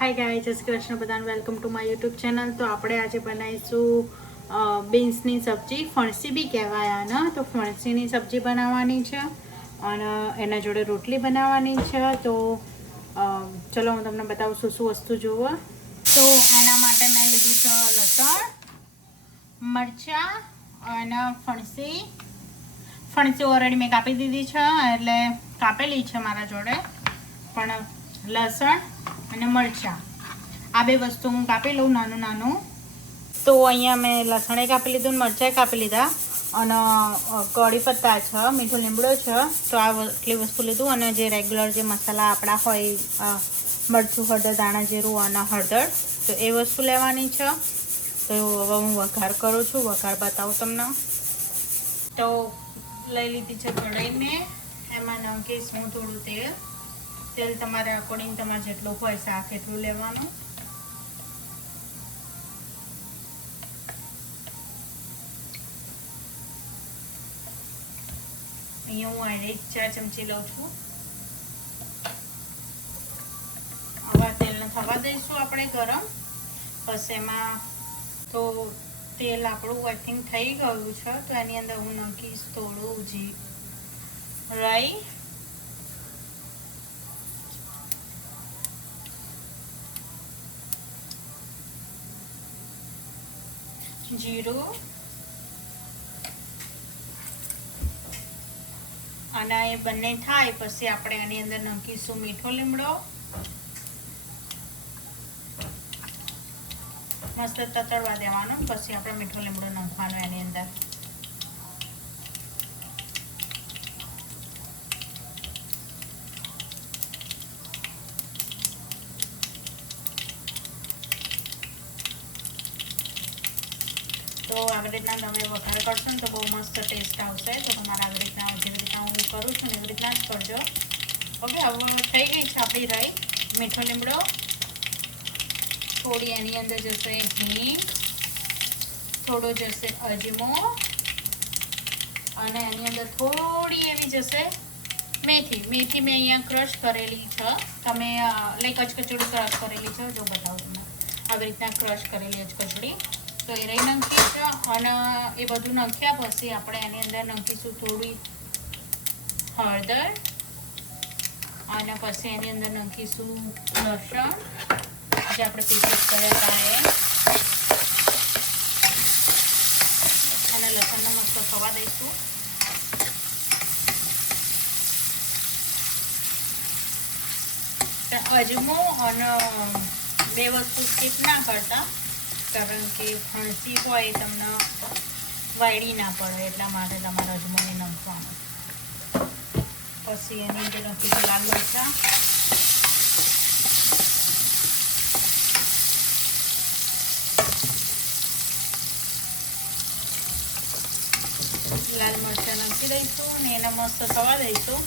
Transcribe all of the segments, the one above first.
Hi guys, જય શ્રી કૃષ્ણ બધાને, welcome to my YouTube channel. તો આપણે આજે બનાવીશું બીન્સની સબ્જી. ફણસી બી કહેવાય આને. તો ફણસીની સબ્જી બનાવવાની છે અને એના જોડે રોટલી બનાવવાની છે. તો ચલો હું તમને બતાવું શું શું વસ્તુ જોવો. તો આના માટે મેં લીધું છે લસણ, મરચાં અને ફણસી ઓલરેડી મેં કાપી દીધી છે, એટલે કાપેલી છે મારા જોડે. પણ લસણ અને મરચાં આ બે વસ્તુ હું કાપી લઉં નાનું નાનું. તો અહીંયા મેં લસણે કાપી લીધું ને મરચાં કાપી લીધા અને કઢી પત્તા છે, મીઠો લીમડો છે. તો આ એટલી વસ્તુ લીધું અને જે રેગ્યુલર જે મસાલા આપણા હોય, મરચું, હળદર, ધાણા જીરું અને હળદર, તો એ વસ્તુ લેવાની છે. તો હવે હું વઘાર કરું છું, વઘાર બતાવું તમને. તો લઈ લીધી છે કઢાઈ મેં, એમાં નાખીશ હું થોડું તેલ તમારે અકોર્ડિંગ તમારે જેટલું હોય શાક એટલું લેવાનું. અહીંયા હું 4 ચમચી લઉં છું. હવે તેલને થવા દઈશું આપણે ગરમ. પછી એમાં તો તેલ આપણું આઈ થિંક થઈ ગયું છે. તો એની અંદર હું નાખીશ થોડું રાઈ, જીરું અને એ બંને થાય પછી આપણે આની અંદર નાખીશું મીઠો લીમડો. મસ્ત તતડવા દેવાનો, પછી આપણે મીઠો લીમડો નાખવાનો એની અંદર. તો આવી રીતના તમે વઘાર કરશો ને તો બહુ મસ્ત ટેસ્ટ આવશે. તો તમારે આવી રીતના જેવી રીતના હું કરું છું ને એવી રીતના જ કરજો. ઓકે, હવે થઈ ગઈ છે આપણી રાઈ, મીઠો લીમડો, થોડી એની અંદર જશે હિંગ, થોડો જશે અજમો અને એની અંદર થોડી એવી જશે મેથી. મેથી મેં અહીંયા ક્રશ કરેલી છે. તમે લાઈક અચકચોડી ક્રશ કરેલી છે, જો બતાવું તમને. આવી રીતના ક્રશ કરેલી અચકચોડી. તો એ રહી નાખી છે અને એ બધું નાખ્યા પછી આપણે એની અંદર નાખીશું થોડી હળદર અને પછી એની અંદર નાખીશું લસણ જે આપણે પીસીસ કર્યા હતા એ. અને લસણને મસ્ત થવા દઈશું. અજમો અને બે વસ્તુ સ્કીપ ના કરતા, કારણ કે ફણસી હોય તમને વાયડી ના પડે, એટલા માટે તમારે અજમોને નાખવાનું. પછી એની અંદર નાખીશું લાલ મરચાં, નાખી દઈશું અને એને મસ્ત થવા દઈશું.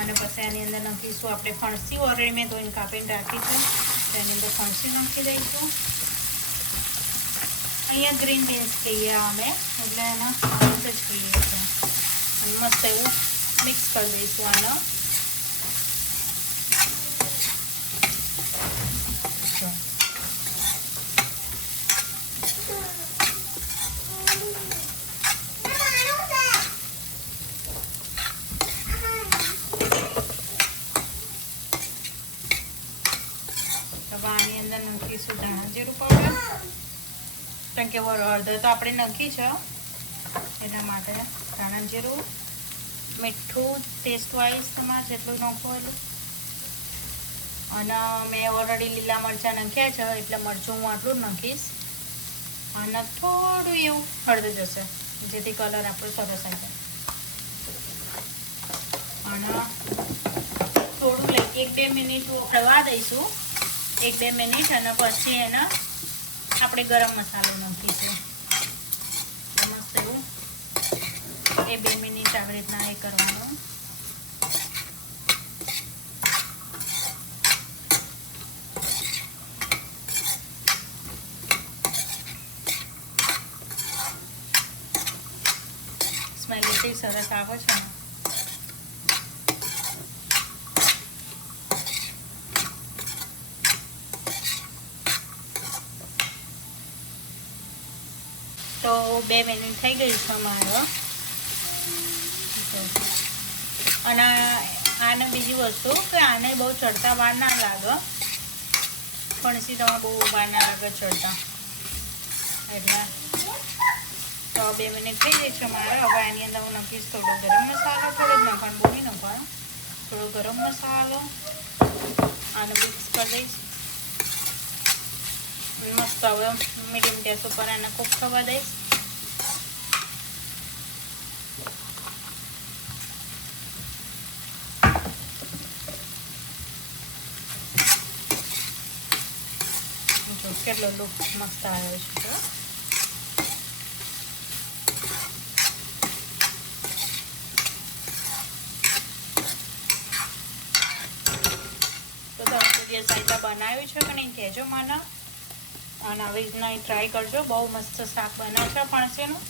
અને પછી એની અંદર નાખીશું આપણે ફણસી. ઓલરેડી મેં ધોઈને કાપીને રાખી છે, એની અંદર ફણસી નાખી દઈશું. અહીંયા ગ્રીન બીન્સ કહીએ અમે, એટલે એના બીન્સ જ કહીએ છીએ. અને મસ્ત એવું મિક્સ કરી દઈશું આને. આની અંદર નાખીશું ધાણા જીરું પાવડર, કારણ કે હળદર તો આપણે નાખી છે એના માટે. ધાણા જીરું, મીઠું ટેસ્ટ વાઇઝ તમારે જેટલું નાખવું એટલું. અને મેં ઓલરેડી લીલા મરચાં નાખ્યા છે એટલે મરચું હું આટલું જ નાખીશ. અને થોડું એવું હળદર જશે જેથી કલર આપણો સરસ આવી જાય. અને થોડું 1-2 મિનિટ ઉકળવા દઈશું, 1-2 મિનિટ. અને પછી એને આપણે ગરમ મસાલો નાખીશું. મસ્ત એવું 2 મિનિટ આવી રીતના એ કરવાનું. સ્મેલ એટલી સરસ આવે છે ને. તો 2 મિનિટ થઈ ગઈ છે મારો. અને આને બીજી વસ્તુ કે આને બહુ ચડતા વાર ના લાગે, ફણસી તમે બહુ વાર ના લાગે ચડતા, એટલે તો 2 મિનિટ થઈ ગઈ છે મારે. હવે આની અંદર હું નાખીશ થોડો ગરમ મસાલો, થોડો જ નાખવાનો, બહુ નહીં નાખવાનો, થોડો ગરમ મસાલો, આને મિક્સ કરી દઈશ મસ્ત. હવે મીડિયમ ગેસ ઉપર આને કૂક થવા દઈશ. જો કેટલો લુક મસ્ત આવ્યો છે. તો તમે સાઈતા બનાવ્યું છે કે નહીં કહેજો મને, અને આવી રીતના ટ્રાય કરજો. બહુ મસ્ત શાક બનાવે છે ફણસીનું.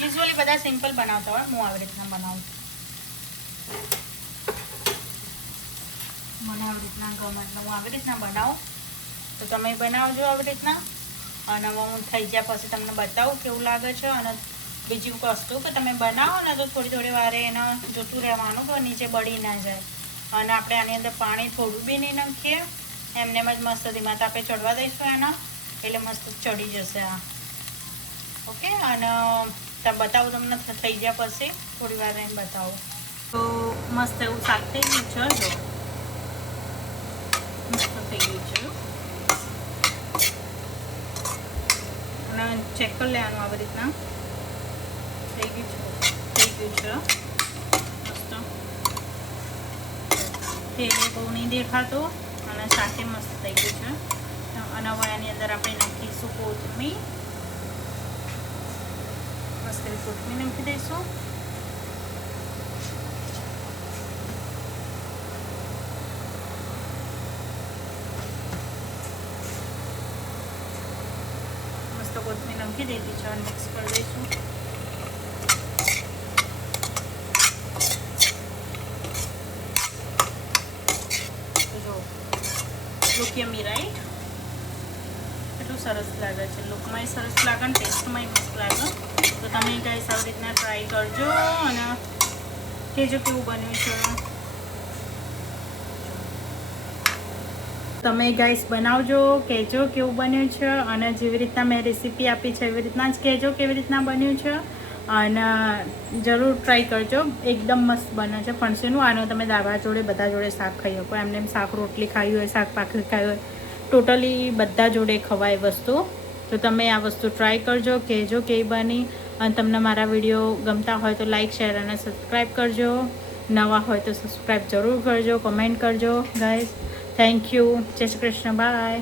યુઝ્યુઅલી બધા સિમ્પલ બનાવતા હોય, હું આવી રીતના બનાવું. મને આવી રીતના ગમે એટલે હું આવી રીતના બનાવું. તો તમે બનાવજો આવી રીતના. અને હું થઈ ગયા પછી તમને બતાવું કેવું લાગે છે. અને બીજી વસ્તુ કે તમે બનાવો ને તો થોડી વારે એને જોતું રહેવાનું તો નીચે બળી ના જાય. અને આપણે આની અંદર પાણી થોડું બી નહીં નાખીએ, એમને જ મસ્ત ધીમા તાપે ચડવા દઈશું એના, એટલે મસ્ત ચડી જશે આ. ઓકે, અને બતાવું તમને થઈ ગયા પછી થોડી વાર એમ બતાવું. તો મસ્ત એવું શાક થઈ ગયું છે. જો મસ્ત થઈ ગયું છે. અને ચેક કરી લેવાનું આવી રીતના થઈ ગયું છે મસ્ત. તેલ બહુ નહીં દેખાતો અને સાથે મસ્ત થઈ ગયું છે. અને હવે આની અંદર આપણે નાખીશું કોથમીર. મસ્ત એવી કોથમીર નાખી દઈશું. મસ્ત કોથમીર નાખી દીધી છે અને મિક્સ કરી દઈશું. Look યમી right. એટલું સરસ લાગે છે, લુકમાં સરસ લાગે ને ટેસ્ટમાં મસ્ત લાગે. તો તમે ગાઈસ આવી રીતના ટ્રાય કરજો અને કહેજો કેવું બન્યું છે. તમે ગાઈસ બનાવજો, કહેજો કેવું બન્યું છે. અને જેવી રીતના મેં રેસીપી આપી છે એવી રીતના જ કહેજો કેવી રીતના બન્યું છે. અને જરૂર ટ્રાય કરજો, એકદમ મસ્ત બને છે ફણસીનું. આનો તમે દાવા જોડે બધા જોડે શાક ખાઈ શકો. એમને એમ શાક રોટલી ખાવી હોય, શાક ભાખરી ખાવી હોય, ટોટલી બધા જોડે ખવાય વસ્તુ. તો તમે આ વસ્તુ ટ્રાય કરજો, કહેજો કેવી બની. અને તમને મારા વિડીયો ગમતા હોય તો લાઇક, શેર અને સબસ્ક્રાઈબ કરજો. નવા હોય તો સબસ્ક્રાઈબ જરૂર કરજો, કમેન્ટ કરજો ગાઈઝ. Thank you. જય શ્રી કૃષ્ણ. બાય.